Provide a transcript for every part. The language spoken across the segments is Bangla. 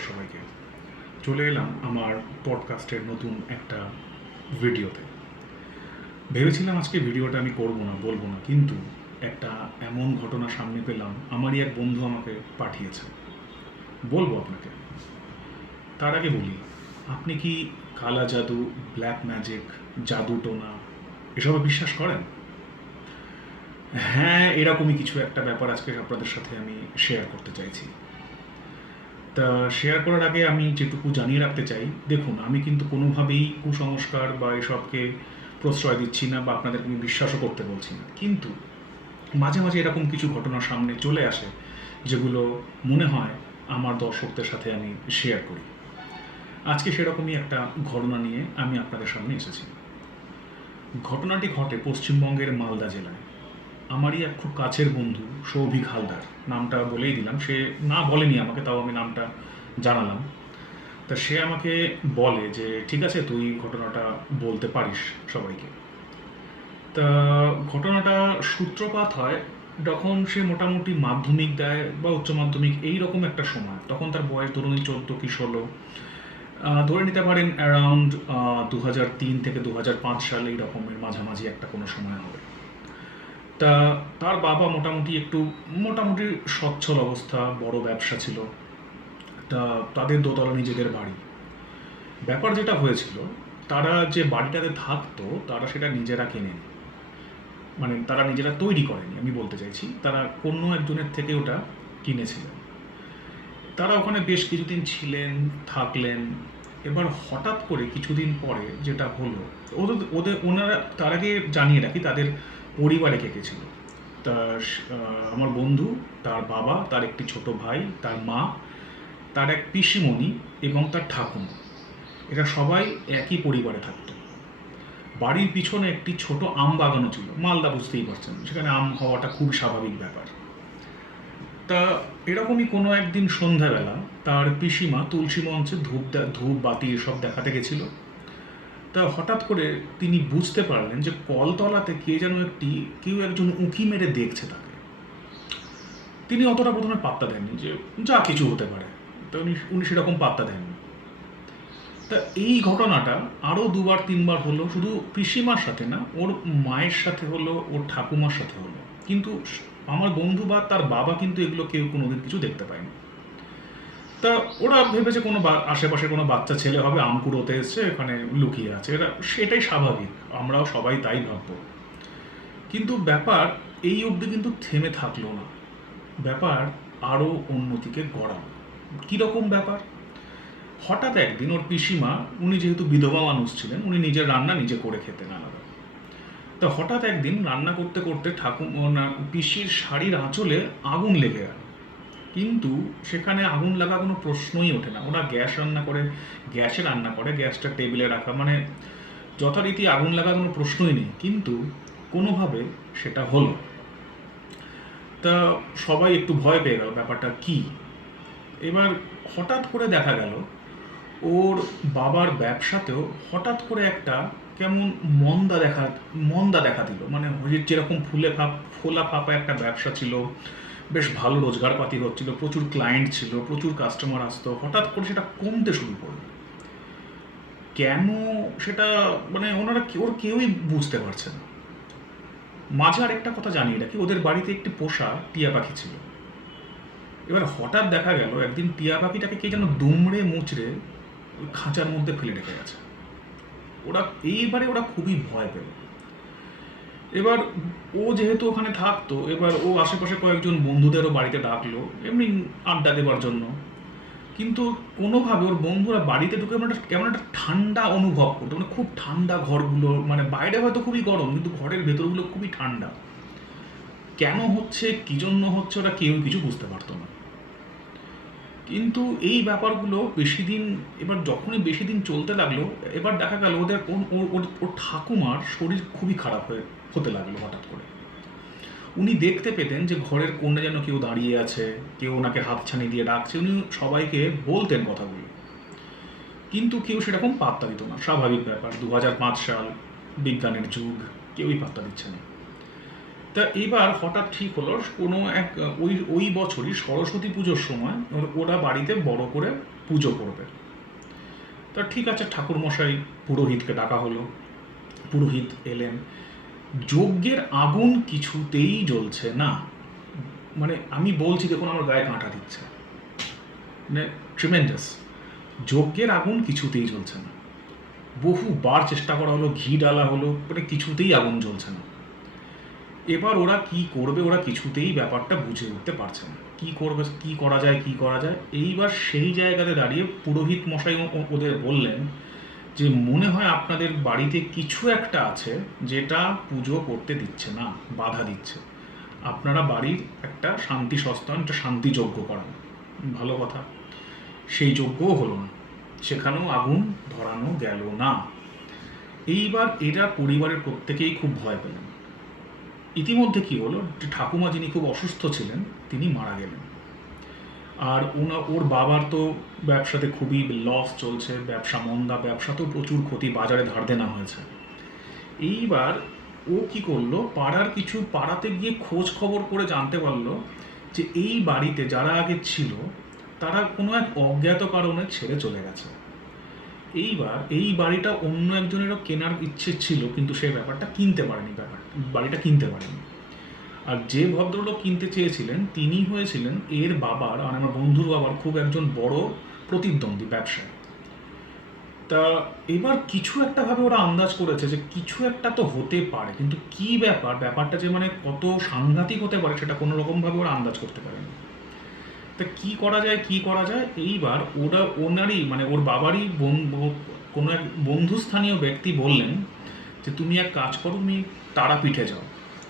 নমস্কার সবাইকে। চলে এলাম আমার পডকাস্টের নতুন একটা ভিডিওতে। ভেবেছিলাম আজকে ভিডিওটা আমি করবো না, বলবো না, কিন্তু একটা এমন ঘটনা সামনে পেলাম, আমারই এক বন্ধু আমাকে পাঠিয়েছে, বলবো আপনাকে। তার আগে বলি, আপনি কি কালা জাদু, ব্ল্যাক ম্যাজিক, জাদু টোনা এসবে বিশ্বাস করেন? হ্যাঁ, এরকমই কিছু একটা ব্যাপার আজকে আপনাদের সাথে আমি শেয়ার করতে চাইছি। তা শেয়ার করার আগে আমি যেটুকু জানিয়ে রাখতে চাই, দেখুন, আমি কিন্তু কোনোভাবেই কুসংস্কার বা এসবকে প্রশ্রয় দিচ্ছি না বা আপনাদেরকে আমি বিশ্বাসও করতে বলছি না, কিন্তু মাঝে মাঝে এরকম কিছু ঘটনা সামনে চলে আসে যেগুলো মনে হয় আমার দর্শকদের সাথে আমি শেয়ার করি। আজকে সেরকমই একটা ঘটনা নিয়ে আমি আপনাদের সামনে এসেছি। ঘটনাটি ঘটে পশ্চিমবঙ্গের মালদা জেলায়। আমারই এক খুব কাছের বন্ধু সৌভিক হালদার, নামটা বলেই দিলাম, সে না বলেনি আমাকে, তাও আমি নামটা জানালাম। তা সে আমাকে বলে যে ঠিক আছে, তুই ঘটনাটা বলতে পারিস সবাইকে। তা ঘটনাটা সূত্রপাত হয় যখন সে মোটামুটি মাধ্যমিক দেয় বা উচ্চ মাধ্যমিক এই রকম একটা সময়, তখন তার বয়স ধরুন 14 কি 16, ধরে নিতে পারেন অ্যারাউন্ড 2003 থেকে 2005 সাল এই রকমের মাঝামাঝি একটা কোনো সময় হবে। তা তার বাবা মোটামুটি সচ্ছল অবস্থা, বড় ব্যবসা ছিল। তা তাদের দোতলা নিজেদের বাড়ি। ব্যাপার যেটা হয়েছিল, তারা যে বাড়িটাতে থাকতো তারা সেটা নিজেরা কেনেনি, মানে তারা নিজেরা তৈরি করেনি, আমি বলতে চাইছি তারা অন্য একজনের থেকে ওটা কিনেছিলেন। তারা ওখানে বেশ কিছুদিন ছিলেন, থাকলেন। এবার হঠাৎ করে কিছুদিন পরে যেটা হলো, ওদের ওদের ওনারা, তার আগে জানিয়ে রাখি তাদের পরিবারে কে কে ছিল। তা আমার বন্ধু, তার বাবা, তার একটি ছোট ভাই, তার মা, তার এক পিসিমণি এবং তার ঠাকুমা, এরা সবাই একই পরিবারে থাকতো। বাড়ির পিছনে একটি ছোট আম বাগানও ছিল। মালদা, বুঝতেই পারছেন, সেখানে আম হওয়াটা খুব স্বাভাবিক ব্যাপার। তা এরকমই কোনো একদিন সন্ধ্যাবেলা তার পিসিমা তুলসী মঞ্চে ধূপ বাতি এসব দেখাতে গেছিল। তা হঠাৎ করে তিনি বুঝতে পারলেন যে কলতলাতে কেউ একজন উঁকি মেরে দেখছে তাকে। তিনি অতটা প্রথমে পাত্তা দেননি, যে যা কিছু হতে পারে, তো উনি সেরকম পাত্তা দেননি। তা এই ঘটনাটা আরও দুবার তিনবার হলো, শুধু পিসিমার সাথে না, ওর মায়ের সাথে হলো, ওর ঠাকুমার সাথে হলো, কিন্তু আমার বন্ধু বা তার বাবা কিন্তু এগুলো কেউ কোনোদিন কিছু দেখতে পায়নি। তা ওরা ভেবেছে কোনো আশেপাশে কোনো বাচ্চা ছেলে হবে, আম কুড়োতে এসছে, এখানে লুকিয়ে আছে, এরা সেটাই স্বাভাবিক, আমরাও সবাই তাই ভাববো। কিন্তু ব্যাপার এই অবধি কিন্তু থেমে থাকলো না, ব্যাপার আরও অন্যদিকে গড়াল। কীরকম ব্যাপার? হঠাৎ একদিন ওর পিসিমা, উনি যেহেতু বিধবা মানুষ ছিলেন, উনি নিজের রান্না নিজে করে খেতেন আলাদা। তা হঠাৎ একদিন রান্না করতে করতে পিসির শাড়ির আঁচলে আগুন লেগে গেল। কিন্তু সেখানে আগুন লাগা কোনো প্রশ্নই ওঠে না, ওরা গ্যাসে রান্না করে, গ্যাসটা টেবিলে রাখা, মানে যথারীতি আগুন লাগা কোনো প্রশ্নই নেই, কিন্তু কোনোভাবে সেটা হলো। তা সবাই একটু ভয় পেয়ে গেল, ব্যাপারটা কি। এবার হঠাৎ করে দেখা গেল ওর বাবার ব্যবসাতেও হঠাৎ করে একটা কেমন মন্দা দেখা দিল, মানে যেরকম ফোলা ফাঁপা একটা ব্যবসা ছিল, বেশ ভালো রোজগারপাতি হচ্ছিল, প্রচুর ক্লায়েন্ট ছিল, প্রচুর কাস্টমার আসতো, হঠাৎ করে সেটা কমতে শুরু করলো। কেন সেটা, মানে ওর কেউই বুঝতে পারছে না। মাঝে আরেকটা কথা জানিয়ে রাখি, ওদের বাড়িতে একটি পোষা টিয়া পাখি ছিল। এবার হঠাৎ দেখা গেল একদিন টিয়া পাখিটাকে কে যেন দুমড়ে মুচড়ে ওই খাঁচার মধ্যে ফেলে রেখে গেছে। ওরা খুবই ভয় পেল। এবার ও যেহেতু ওখানে থাকতো, এবার ও আশেপাশে কয়েকজন বন্ধুদেরও বাড়িতে ডাকলো এমনি আড্ডা দেবার জন্য, কিন্তু কোনোভাবে ওর বন্ধুরা বাড়িতে ঢুকে কেমন একটা ঠান্ডা অনুভব করতো, মানে খুব ঠান্ডা ঘরগুলো, মানে বাইরে হয়তো খুবই গরম কিন্তু ঘরের ভেতরগুলো খুবই ঠান্ডা। কেন হচ্ছে, কী জন্য হচ্ছে, ওরা কেউ কিছু বুঝতে পারতো না। কিন্তু এই ব্যাপারগুলো এবার যখনই বেশি দিন চলতে লাগলো, এবার দেখা গেল ওর ঠাকুমার শরীর খুবই খারাপ হতে লাগলো হঠাৎ করে। উনি দেখতে পেতেন যে ঘরের কোণে যেন কেউ দাঁড়িয়ে আছে, কেউ ওনাকে হাতছানি দিয়ে ডাকছে, উনি সবাইকে বলতেন কথাগুলো, কিন্তু কেউ সেরকম পাত্তা দিত না। স্বাভাবিক ব্যাপার, 2005 সাল, বিজ্ঞানের যুগ, কেউই পাত্তা দিচ্ছে না। তা এবার হঠাৎ ঠিক হলো কোনো এক ওই ওই বছরই সরস্বতী পুজোর সময় ওরা বাড়িতে বড় করে পুজো করবে। তা ঠিক আছে, ঠাকুরমশাই পুরোহিতকে ডাকা হলো, পুরোহিত এলেন। যজ্ঞের আগুন কিছুতেই জ্বলছে না। মানে আমি বলছি, দেখুন আমার গায়ে কাঁটা দিচ্ছে, মানে ট্রিমেন্ডাস। যজ্ঞের আগুন কিছুতেই জ্বলছে না। বহুবার চেষ্টা করা হলো, ঘি ডালা হলো, মানে কিছুতেই আগুন জ্বলছে না। এবার ওরা কি করবে, ওরা কিছুতেই ব্যাপারটা বুঝে উঠতে পারছে না কি করবে, কি করা যায়, কি করা যায়। এইবার সেই জায়গাতে দাঁড়িয়ে পুরোহিত মশাই ওদের বললেন যে মনে হয় আপনাদের বাড়িতে কিছু একটা আছে যেটা পুজো করতে দিচ্ছে না, বাধা দিচ্ছে। আপনারা বাড়ির একটা শান্তি সস্তান, একটা শান্তি যজ্ঞ করান। ভালো কথা। সেই যজ্ঞও হলো না, সেখানেও আগুন ধরানো গেল না। এইবার এরা পরিবারের প্রত্যেকেই খুব ভয় পেলেন। ইতিমধ্যে কি হলো, ঠাকুমা যিনি খুব অসুস্থ ছিলেন তিনি মারা গেলেন। আর ওর বাবার তো ব্যবসাতে খুবই লস চলছে, ব্যবসা মন্দা, ব্যবসাতেও প্রচুর ক্ষতি, বাজারে ধার দেনা হয়েছে। এইবার ও কি করলো, পাড়াতে গিয়ে খোঁজ খবর করে জানতে পারলো যে এই বাড়িতে যারা আগে ছিল তারা কোনো এক অজ্ঞাত কারণে ছেড়ে চলে গেছে। এইবার এই বাড়িটা অন্য একজনেরও কেনার ইচ্ছে ছিল, কিন্তু সে ব্যাপারটা কিনতে পারেনি, বাড়িটা কিনতে পারেনি। আর যে ভদ্রলোক কিনতে চেয়েছিলেন তিনি হয়েছিলেন এর বাবার, মানে আমার বন্ধুর বাবার খুব একজন বড় প্রতিদ্বন্দ্বী ব্যবসায়ী। তা এবার কিছু একটা ভাবে ওরা আন্দাজ করেছে যে কিছু একটা তো হতে পারে, কিন্তু কি ব্যাপারটা যে মানে কত সাংঘাতিক হতে পারে সেটা কোনো রকমভাবে ওরা আন্দাজ করতে পারেনি। তা কি করা যায়, এইবার ওনারই মানে ওর বাবারই কোনো এক বন্ধুস্থানীয় ব্যক্তি বললেন যে তুমি এক কাজ করো, তুমি তারাপীঠে যাও,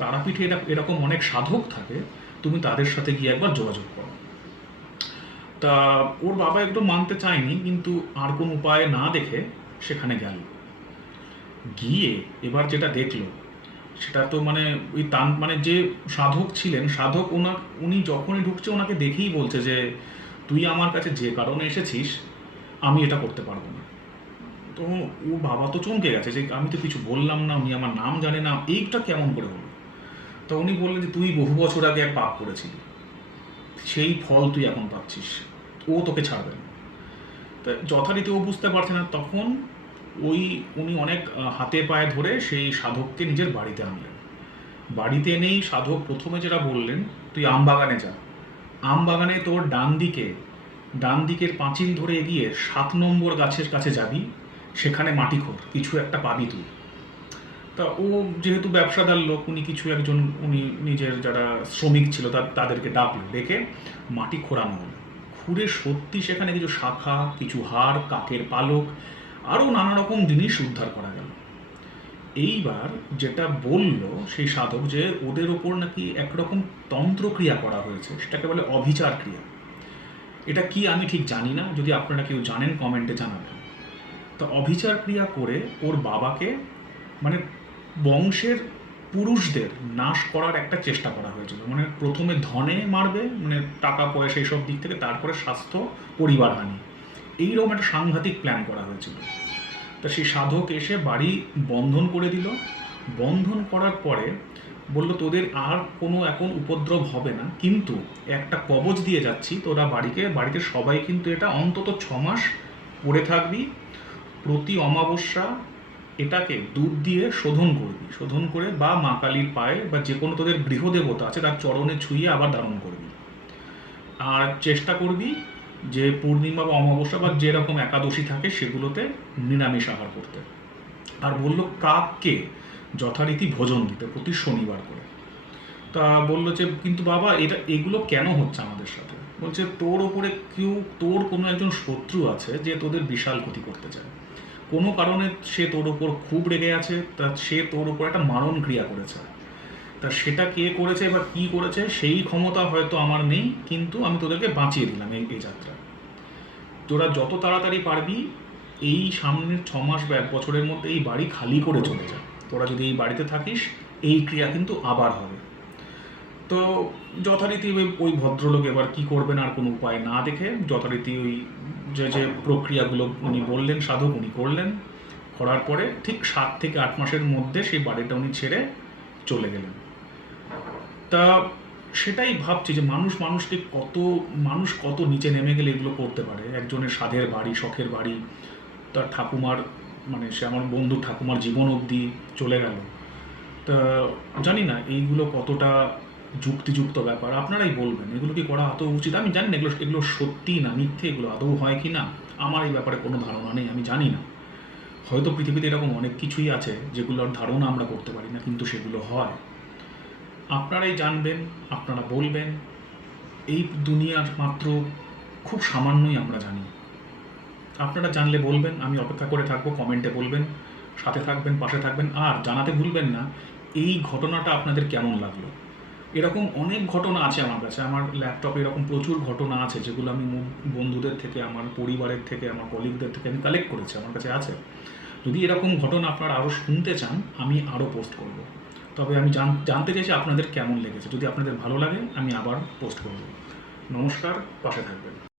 তারাপীঠে এরকম অনেক সাধক থাকে, তুমি তাদের সাথে গিয়ে একবার যোগাযোগ করো। তা ওর বাবা একটু মানতে চায়নি, কিন্তু আর কোনো উপায় না দেখে সেখানে গেল। গিয়ে এবার যেটা দেখলো সেটা তো মানে ওই মানে যে সাধক ছিলেন, উনি যখনই ঢুকছে ওনাকে দেখেই বলছে যে তুই আমার কাছে যে কারণে এসেছিস আমি এটা করতে পারবো না। তো ও বাবা তো চমকে গেছে যে আমি তো কিছু বললাম না, উনি আমার নাম জানে না, এইটা কেমন করে হলো। তো উনি বললেন যে তুই বহু বছর আগে এক পাপ করেছিলি, সেই ফল তুই এখন পাচ্ছিস, ও তোকে ছাড়বে না। তো যথারীতি ও বুঝতে পারছে না, তখন উনি অনেক হাতে পায়ে ধরে সেই সাধককে নিজের বাড়িতে আনলেন। বাড়িতে এনেই সাধক প্রথমে যেটা বললেন, তুই আম বাগানে যা, আম বাগানে তোর ডান দিকের পাঁচিল ধরে এগিয়ে 7 নম্বর গাছের কাছে যাবি, সেখানে মাটি খোঁড়, কিছু একটা পাবি তুই। তা ও যেহেতু ব্যবসাদার লোক, উনি নিজের যারা শ্রমিক ছিল তাদেরকে ডাকলো, ডেকে মাটি খোঁড়ানো হলো। খুঁড়ে সত্যি সেখানে কিছু শাখা, কিছু হাড়, কাকের পালক, আরও নানা রকম জিনিস উদ্ধার করা গেল। এইবার যেটা বলল সেই সাধক যে ওদের ওপর নাকি একরকম তন্ত্রক্রিয়া করা হয়েছে, সেটাকে বলে অভিচার ক্রিয়া। এটা কি আমি ঠিক জানি না, যদি আপনারা কেউ জানেন কমেন্টে জানাবেন। তো অভিচার ক্রিয়া করে ওর বাবাকে মানে বংশের পুরুষদের নাশ করার একটা চেষ্টা করা হয়েছিল। মানে প্রথমে ধনে মারবে, মানে টাকা পয়সা এইসব দিক থেকে, তারপরে স্বাস্থ্য, পরিবার হানি, এইরকম একটা সাংঘাতিক প্ল্যান করা হয়েছিল। তা সেই সাধক এসে বাড়ি বন্ধন করে দিল। বন্ধন করার পরে বলল তোদের আর কোনো এখন উপদ্রব হবে না, কিন্তু একটা কবচ দিয়ে যাচ্ছি, তোরা বাড়িতে সবাই কিন্তু এটা অন্তত 6 মাস পড়ে থাকবি। প্রতি অমাবস্যা এটাকে দুধ দিয়ে শোধন করে বা মা কালীর পায়ে বা যে কোনো তোদের গৃহদেবতা আছে তার চরণে ছুঁয়ে আবার ধারণ করবি। আর চেষ্টা করবি যে পূর্ণিমা বা অমাবস্যা বা যেরকম একাদশী থাকে সেগুলোতে নিরামিষ আহার করতে। আর বলল কাককে যথারীতি ভোজন দিতে প্রতি শনিবার করে। তা বললো যে কিন্তু বাবা এগুলো কেন হচ্ছে আমাদের সাথে? বলছে তোর কোনো একজন শত্রু আছে যে তোদের বিশাল ক্ষতি করতে চায়, কোনো কারণে সে তোর ওপর খুব রেগে আছে, তা সে তোর ওপর একটা মারণ ক্রিয়া করেছে। তা সেটা কে করেছে বা কি করেছে সেই ক্ষমতা হয়তো আমার নেই, কিন্তু আমি তোদেরকে বাঁচিয়ে দিলাম এই যাত্রা। তোরা যত তাড়াতাড়ি পারবি এই সামনের 6 মাস বা 1 বছরের মধ্যে এই বাড়ি খালি করে চলে যা। তোরা যদি এই বাড়িতে থাকিস এই ক্রিয়া কিন্তু আবার হবে। তো যথারীতি ওই ভদ্রলোক এবার কি করবেন, আর কোনো উপায় না দেখে যথারীতি ওই যে প্রক্রিয়াগুলো উনি বললেন সাধক, উনি করলেন। করার পরে ঠিক 7 থেকে 8 মাসের মধ্যে সেই বাড়িটা উনি ছেড়ে চলে গেলেন। তা সেটাই ভাবছি যে মানুষ কত নিচে নেমে গেলে এগুলো করতে পারে। একজনের সাধের বাড়ি, শখের বাড়ি, তার ঠাকুমার, মানে সে আমার বন্ধু ঠাকুমার জীবন অবধি চলে গেল। তা জানি না এইগুলো কতটা যুক্তিযুক্ত ব্যাপার, আপনারাই বলবেন এগুলো কি করা আদৌ উচিত। আমি জানি না এগুলো এগুলো সত্যি না মিথ্যে, এগুলো আদৌ হয় কি না আমার এই ব্যাপারে কোনো ধারণা নেই, আমি জানি না। হয়তো পৃথিবীতে এরকম অনেক কিছুই আছে যেগুলোর ধারণা আমরা করতে পারি না, কিন্তু সেগুলো হয়। আপনারাই জানবেন, আপনারা বলবেন। এই দুনিয়ার মাত্র খুব সামান্যই আমরা জানি। আপনারা জানলে বলবেন, আমি অপেক্ষা করে থাকবো, কমেন্টে বলবেন, সাথে থাকবেন, পাশে থাকবেন। আর জানাতে ভুলবেন না এই ঘটনাটা আপনাদের কেমন লাগলো। এরকম অনেক ঘটনা আছে আমার কাছে, আমার ল্যাপটপে এরকম প্রচুর ঘটনা আছে যেগুলো আমি বন্ধুদের থেকে, আমার পরিবারের থেকে, আমার কলিগদের থেকে আমি কালেক্ট করেছি, আমার কাছে আছে। যদি এরকম ঘটনা আপনারা আরও শুনতে চান আমি আরও পোস্ট করব। তবে আমি জানতে চাইছি আপনাদের কেমন লেগেছে। যদি আপনাদের ভালো লাগে আমি আবার পোস্ট করব। নমস্কার, পাশে থাকবেন।